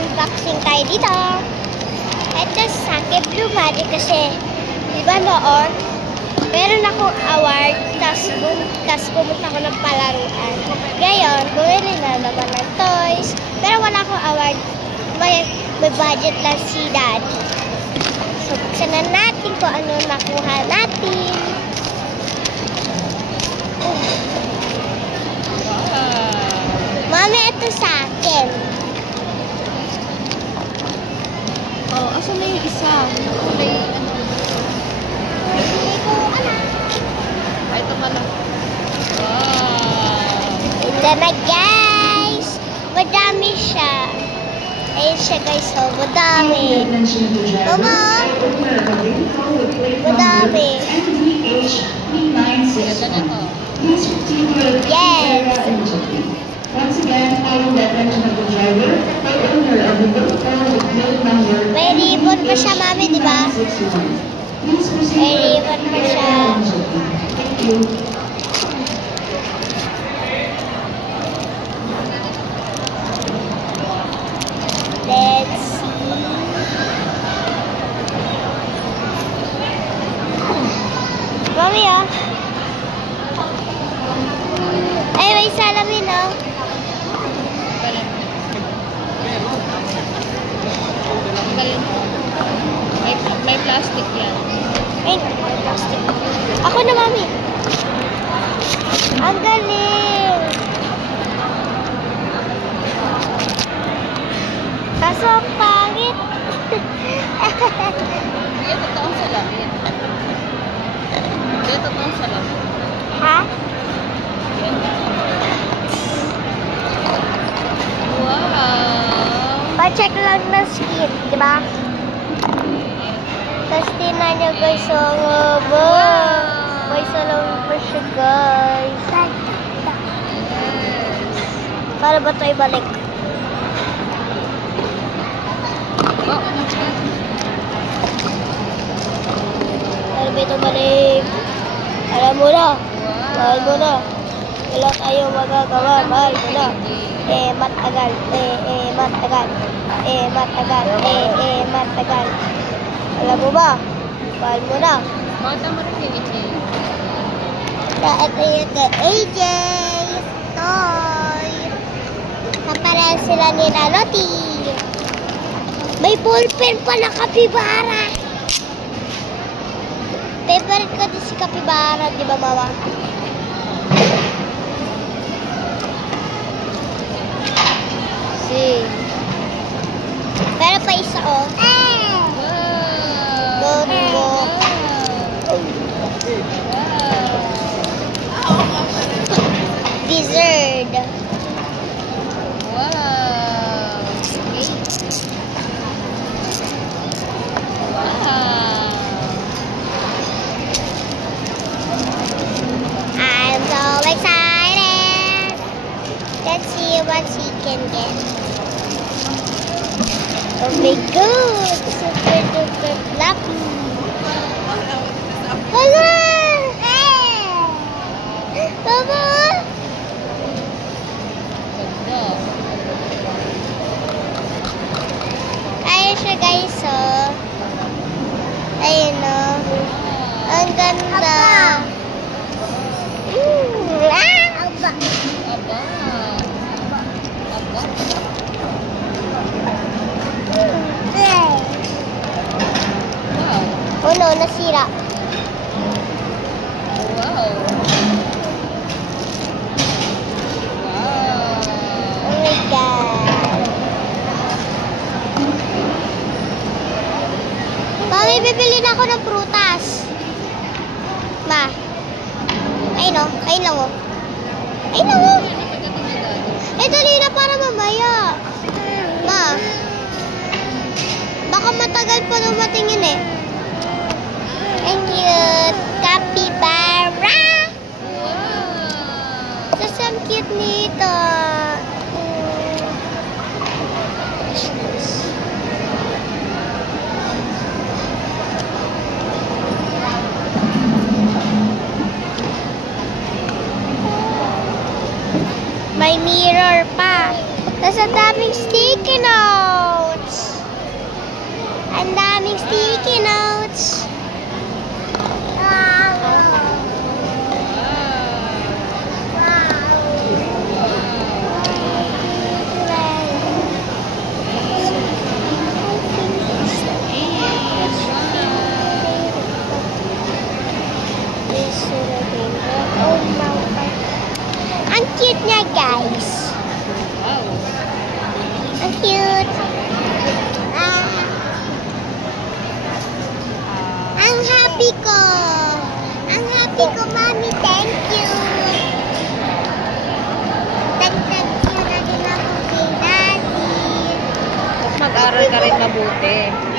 mag-unboxing tayo dito. Ito sa akin, Blue Magic kasi, di ba noon, meron akong award, tapos pumunta ko ng palaruan. Ngayon, bumili na naman ng toys, pero wala akong award. May budget lang si Daddy. So, buksan na natin kung ano nakuha natin. Mami, ito sa akin. Oh, asan na yung isa? Kulay, ano? Hindi ko alam. Ay, ito pala. Wow! Ito na, guys. Madami siya. Ayun siya, guys. Oh, madami. Mama. Madami. Ganda na to. Yes. Once again, follow the attention of the driver, the owner of the vehicle with plate number. May ribbon pa siya, Mami, di ba? May ribbon pa siya. Thank you. Let's see. Mami, oh. Ay, may salamin, oh. May plastic yan. Ay, plastic. Ako na, Mami. Ang galing. Kaso, ang pangit. Hindi, totoong salamin. Hindi, totoong salamin. Ha? Wow! Pa-check lang na skin, di ba? Tapos tingnan nyo, guys, ang may salamin pa siya, guys. Para ba ito ibalik? Oh, Para ba ito balik? Alam mo na. Mahal mo na. Wala tayong magagawa. Mahal mo na. Matagal. Matagal. Matagal. Matagal. Alam mo ba? Mahal mo na. bata mo rin yung AJ. Ito yung kay AJ. Toy. Kaparehan sila ni Loti. May ballpen pa na kapibara. Favorite ko din si kapibara, di ba, Mama? Si. Pero pa isa, oh. Go. Dessert. Wow! Wow! I'm so excited. Let's see what she can get. Oh my god! Super duper lucky. Hala! Mama! Ganda. Ayun siya, guys, oh. Ayun, oh. Ang ganda. Aba. Aba. Aba. Wow. Oh no, nasira. Wow. Wow. Oh my God. Mami, bibili na ako ng prutas. Ma. Ayun, oh. Ayun lang, oh. Ayun lang, oh. Eh, dali na para mamaya. Ma. Baka matagal pa dumating yun, eh. Ang cute. Capybara. Wow. Tapos ang cute nito. May mirror pa. Tapos ang daming sticky notes. mabuti.